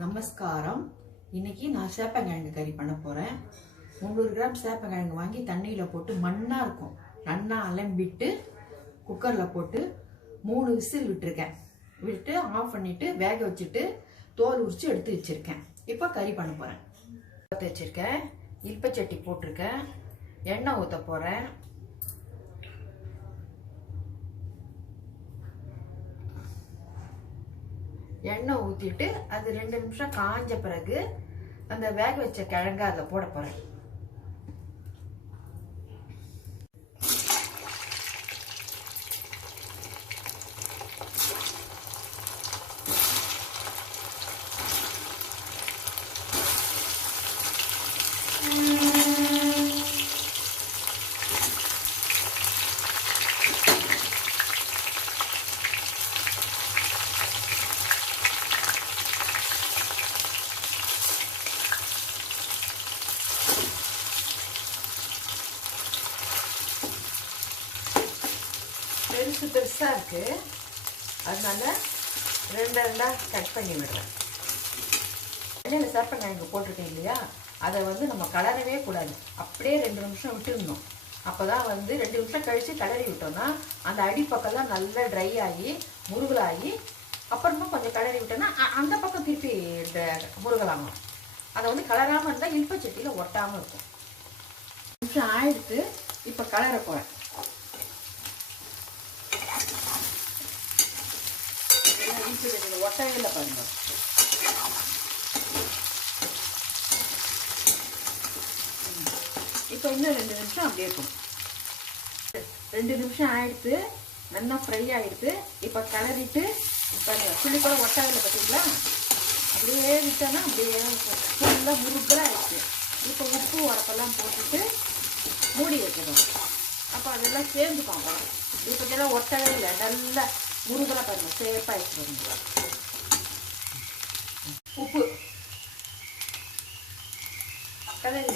நமஸ்காரம். இன்னைக்கு நான் சேப்பங்கிழங்கு கறி பண்ண போறேன். 300 கிராம் சேப்பங்கிழங்கு வாங்கி தண்ணியில போட்டு மண்ணா இருக்கும் நல்லா அலம்பிட்டு குக்கர்ல போட்டு 3 விசில் விட்டுருக்கேன். விட்டு ஆஃப் பண்ணிட்டு வேக வச்சுட்டு தோல் உரிச்சு எடுத்து வச்சிருக்கேன். இப்போ கறி பண்ண போறேன். வச்சிருக்கேன், இல்பச்சட்டி போட்டிருக்கேன், எண்ணெய் ஊற்ற போறேன். எண்ணெய் ஊற்றிட்டு அது 2 நிமிஷம் காஞ்ச பிறகு அந்த வேக வச்ச கிழங்கு அதில் போட போகிறேன். பெருசு பெருசாக இருக்குது, அதனால 2 கட் பண்ணி விடுறேன். எண்ணெயில் சேப்பங்கிழங்கு போட்டிருக்கேன் இல்லையா, அதை நம்ம கலரவே கூடாது, அப்படியே 2 நிமிஷம் விட்டுருந்தோம். அப்போ தான் 2 நிமிஷம் கழித்து கிளறி விட்டோம்னா அந்த அடிப்பக்கம்லாம் நல்லா ட்ரை ஆகி முருகலாகி அப்புறமா கொஞ்சம் கிளறி விட்டோம்னா அந்த பக்கம் திருப்பி முருகலாகும். அதை கலராமல் இருந்தால் இல்பச்சட்டியில் ஒட்டாமல் இருக்கும். 2 நிமிஷம் ஆயிடுத்து. இப்போ கலர போகிறேன். ஒட்டையில பாருங்க. இப்போ இன்னும் 2 நிமிஷம் அப்படியே இருக்கும். 2 நிமிஷம் ஆயிடுத்து, நல்லா ஃப்ரை ஆயிடுத்து. இப்போ கிளறிட்டு பாருங்க, புளி கூட ஒட்டையில பார்த்தீங்களா, அப்படியே விட்டோன்னா அப்படியே ஃபுல்லாக முருகலாக ஆயிடுச்சு. இப்போ உப்பு உரப்பெல்லாம் போட்டுட்டு மூடி வைக்கணும். அப்போ அதெல்லாம் சேர்ந்துப்பாங்க. இப்போ பார்த்தீங்கன்னா ஒட்டவே இல்லை, நல்லா முருகலாக பாருங்க, சேஃபாக ஆயிடுச்சு. உப்பு கலரி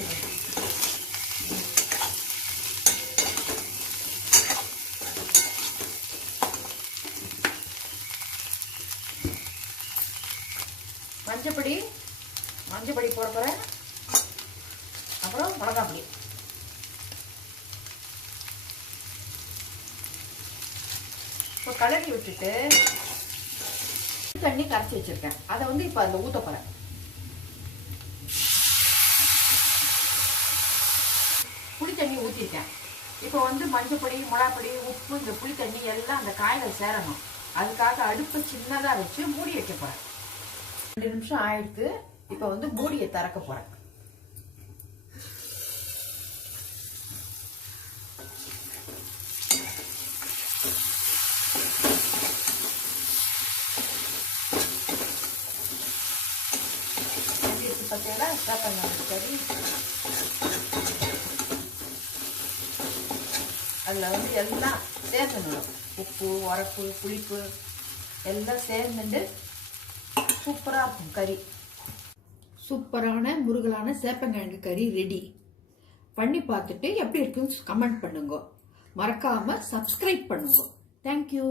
மஞ்சப்பொடி போட போகிறேன். அப்புறம் மிளகாப்பொடி. இப்போ கலரி விட்டுட்டு தண்ணி கரைச்சி வச்சிருக்கேன், அதை இப்போ அதில் ஊற்ற போகிறேன். புளி தண்ணி ஊற்றிருக்கேன். இப்போ மஞ்சப்பொடி, மிளகாப்பொடி, உப்பு, இந்த புளி தண்ணி எல்லாம் அந்த காயில் சேரணும். அதுக்காக அடுப்பு சின்னதாக வச்சு மூடி வைக்க போகிறேன். 2 நிமிஷம் ஆயிடுத்து. இப்போ மூடியை திறக்க போகிறேன். பார்த்தீங்களா, சேப்பங்கிழங்கு கறி. அதில் எல்லாம் சேர்ந்துடும், உப்பு, உரப்பு, புளிப்பு எல்லாம் சேர்ந்துட்டு சூப்பராக இருக்கும் கறி. சூப்பரான முருகலான சேப்பங்கிழங்கு கறி ரெடி. பண்ணி பார்த்துட்டு எப்படி இருக்குன்னு கமெண்ட் பண்ணுங்க. மறக்காம சப்ஸ்கிரைப் பண்ணுங்க. தேங்க்யூ.